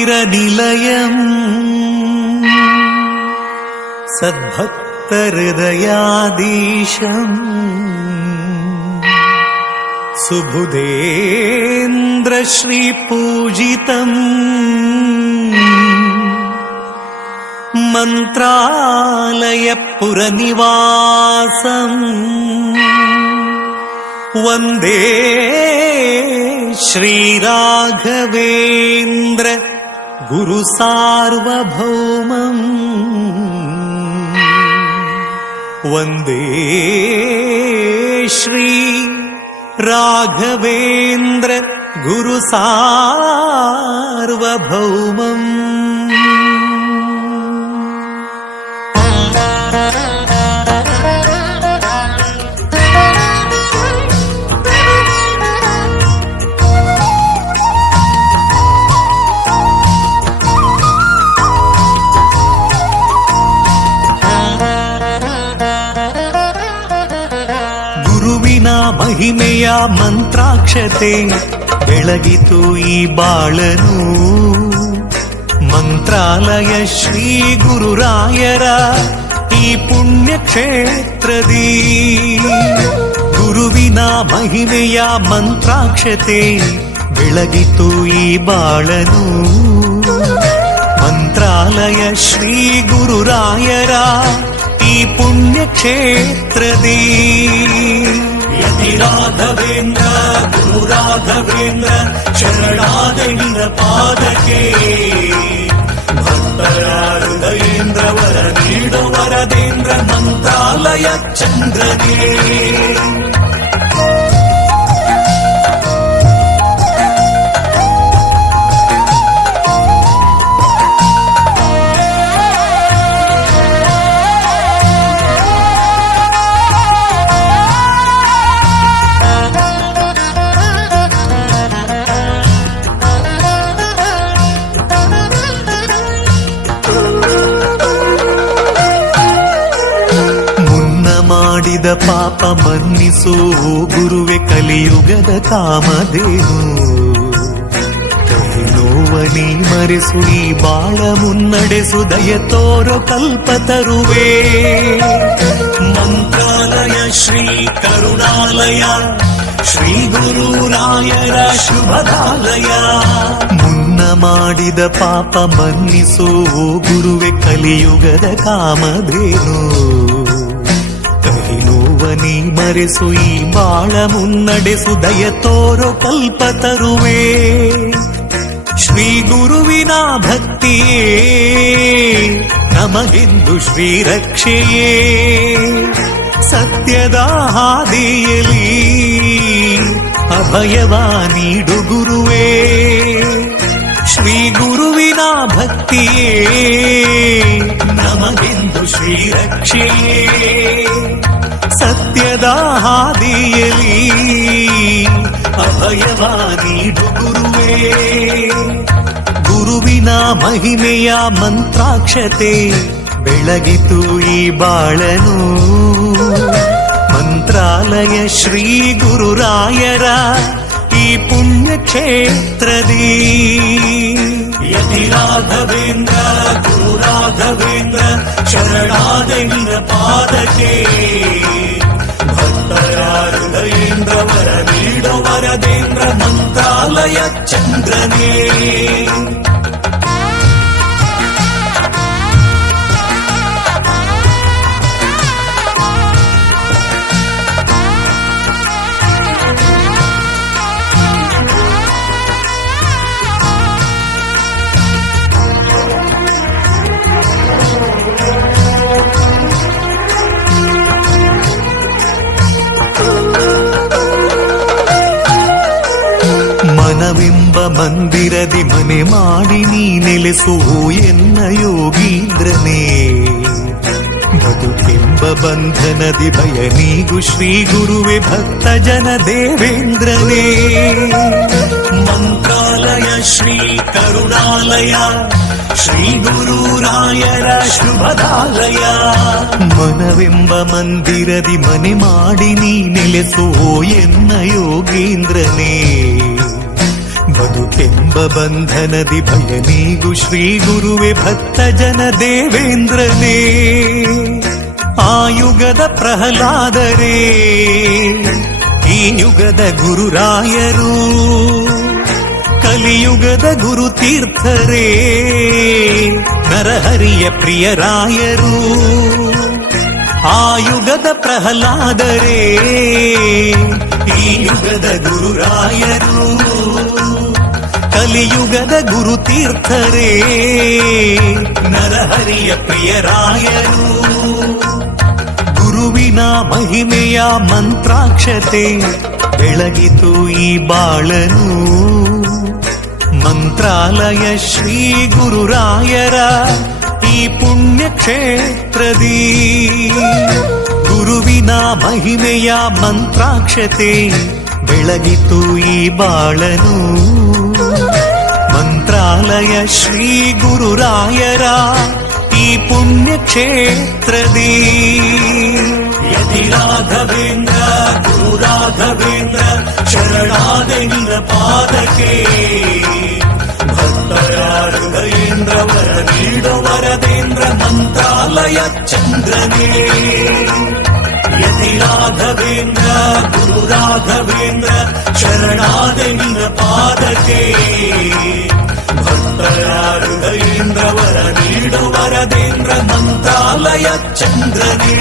तुङ्गातीरनिलयम् सद्भक्तहृदयाधीशम् सुबुधेन्द्रश्रीपूजितम् मन्त्रालयपुरनिवासम् वन्दे श्रीराघवेन्द्र गुरुसार्वभौमम् वन्दे श्री राघवेन्द्र गुरुसार्वभौमम्। ಮಹಿಮೆಯ ಮಂತ್ರಾಕ್ಷತೆ ಬೆಳಗಿತು ಈ ಬಾಳನು ಮಂತ್ರಾಲಯ ಶ್ರೀ ಗುರುರಾಯರ ಈ ಪುಣ್ಯ ಕ್ಷೇತ್ರದಿ ಗುರುವಿನ ಮಹಿಮೆಯ ಮಂತ್ರಾಕ್ಷತೆ ಬೆಳಗಿತು ಈ ಬಾಳನು ಮಂತ್ರಾಲಯ ಶ್ರೀ ಗುರುರಾಯರ ಈ ಪುಣ್ಯ ಕ್ಷೇತ್ರದಿ ರಾಘವೇಂದ್ರ ಗುರು ರಾಘವೇಂದ್ರ ಶರಣಾದನಿನ ಪಾದಕ್ಕೆ ಭಕ್ತರ ಹೃದಯೇಂದ್ರ ವರ ನೀಡು ವರದೇಂದ್ರ ಮಂತ್ರಾಲಯ ಚಂದ್ರನೇ ಮಾಡಿದ ಪಾಪ ಮನ್ನಿಸೋ ಗುರುವೆ ಕಲಿಯುಗದ ಕಾಮಧೇನು ನೋವನಿ ಮರೆಸು ಈ ಬಾಳ ಮುನ್ನಡೆಸು ದಯ ತೋರೋ ಕಲ್ಪತರುವೆ ಮಂತ್ರಾಲಯ ಶ್ರೀ ಕರುಣಾಲಯ ಶ್ರೀ ಗುರುರಾಯರ ಶುಭದಾಲಯ ಮುನ್ನ ಮಾಡಿದ ಪಾಪ ಮನ್ನಿಸೋ ಗುರುವೆ ಕಲಿಯುಗದ ಕಾಮಧೇನು ನೋವನಿ ಮರೆಸು ಈ ಬಾಳ ಮುನ್ನಡೆಸು ದಯ ತೋರೋ ಕಲ್ಪತರುವೆ ಶ್ರೀ ಗುರುವಿನ ಭಕ್ತಿಯೇ ನಮಗೆಂದು ಶ್ರೀ ರಕ್ಷೆಯೇ ಸತ್ಯದ ಹಾದಿಯಲಿ ಅಭಯವ ನೀಡು ಗುರುವೇ ಶ್ರೀ ಗುರುವಿನ ಭಕ್ತಿಯೇ ನಮಗೆಂದು ಶ್ರೀ ರಕ್ಷೆಯೇ ಸತ್ಯದ ಹಾದಿಯಲಿ ಅಭಯವ ನೀಡು ಗುರುವೇ ಗುರುವಿನ ಮಹಿಮೆಯ ಮಂತ್ರಾಕ್ಷತೆ ಬೆಳಗಿತು ಈ ಬಾಳನು ಮಂತ್ರಾಲಯ ಶ್ರೀ ಗುರುರಾಯರ ಈ ಪುಣ್ಯ ಕ್ಷೇತ್ರದಿ ಯತಿ ರಾಘವೇಂದ್ರ ಗುರು ರಾಘವೇಂದ್ರ ಶರಣಾದನಿನ ಪಾದಕ್ಕೆ ಭಕ್ತರ ಹೃದಯೇಂದ್ರ ವರ ನೀಡು ವರದೇಂದ್ರ ಮಂತ್ರಾಲಯ ಚಂದ್ರನೇ ಮನವೆಂಬ ಮಂದಿರದಿ ಮನೆ ಮಾಡಿ ನೀ ನೆಲೆಸು ಎನ್ನ ಯೋಗೀಂದ್ರನೇ ಬದುಕೆಂಬ ಬಂಧನದಿ ಭಯ ನೀಗು ಶ್ರೀ ಗುರುವೆ ಭಕ್ತ ಜನ ದೇವೇಂದ್ರನೇ ಮಂತ್ರಾಲಯ ಶ್ರೀ ಕರುಣಾಲಯ ಶ್ರೀ ಗುರುರಾಯರ ಶುಭದಾಲಯ ಮನವೆಂಬ ಮಂದಿರದಿ ಮನೆ ಮಾಡಿ ನೀ ನೆಲೆಸೋ ಎನ್ನ ಯೋಗೀಂದ್ರನೇ ಬದುಕೆಂಬ ಬಂಧನದಿ ಭಯ ನೀಗು ಶ್ರೀ ಗುರುವೆ ಭಕ್ತ ಜನ ದೇವೇಂದ್ರನೇ ಆ ಯುಗದ ಪ್ರಹ್ಲಾದರೇ ಈ ಯುಗದ ಗುರುರಾಯರು ಕಲಿಯುಗದ ಗುರು ತೀರ್ಥರೇ ನರಹರಿಯ ಪ್ರಿಯರಾಯರು ಆ ಯುಗದ ಪ್ರಹ್ಲಾದರೇ ಈ ಯುಗದ ಗುರುರಾಯರು ಕಲಿಯುಗದ ಗುರು ತೀರ್ಥರೇ ನರಹರಿಯ ಪ್ರಿಯರಾಯರು ಗುರುವಿನ ಮಹಿಮೆಯ ಮಂತ್ರಾಕ್ಷತೆ ಬೆಳಗಿತು ಈ ಬಾಳನು ಮಂತ್ರಾಲಯ ಶ್ರೀ ಗುರುರಾಯರ ಈ ಪುಣ್ಯ ಕ್ಷೇತ್ರದಿ ಗುರುವಿನ ಮಹಿಮೆಯ ಮಂತ್ರಾಕ್ಷತೆ ಬೆಳಗಿತು ಈ ಬಾಳನು ಮಂತ್ರಾಲಯ ಶ್ರೀ ಗುರುರಾಯರ ಈ ಪುಣ್ಯ ಕ್ಷೇತ್ರದಿ ಯತಿ ರಾಘವೇಂದ್ರ ಗುರು ರಾಘವೇಂದ್ರ ಶರಣಾದ ನಿನ್ನ ಪಾದಕ್ಕೆ ಭಕ್ತರ ಹೃದಯೇಂದ್ರ ವರ ನೀಡೋ ವರದೇಂದ್ರ ಮಂತ್ರಾಲಯ ಚಂದ್ರನೇ ಯತಿ ರಾಘವೇಂದ್ರ ಗುರು ರಾಘವೇಂದ್ರ ಶರಣಾದ ನಿನ್ನ ಪಾದಕ್ಕೆ ಭಕ್ತರ ಹೃದಯೇಂದ್ರ ವರ ನೀಡು ವರದೇಂದ್ರ ಮಂತ್ರಾಲಯ ಚಂದ್ರನೇ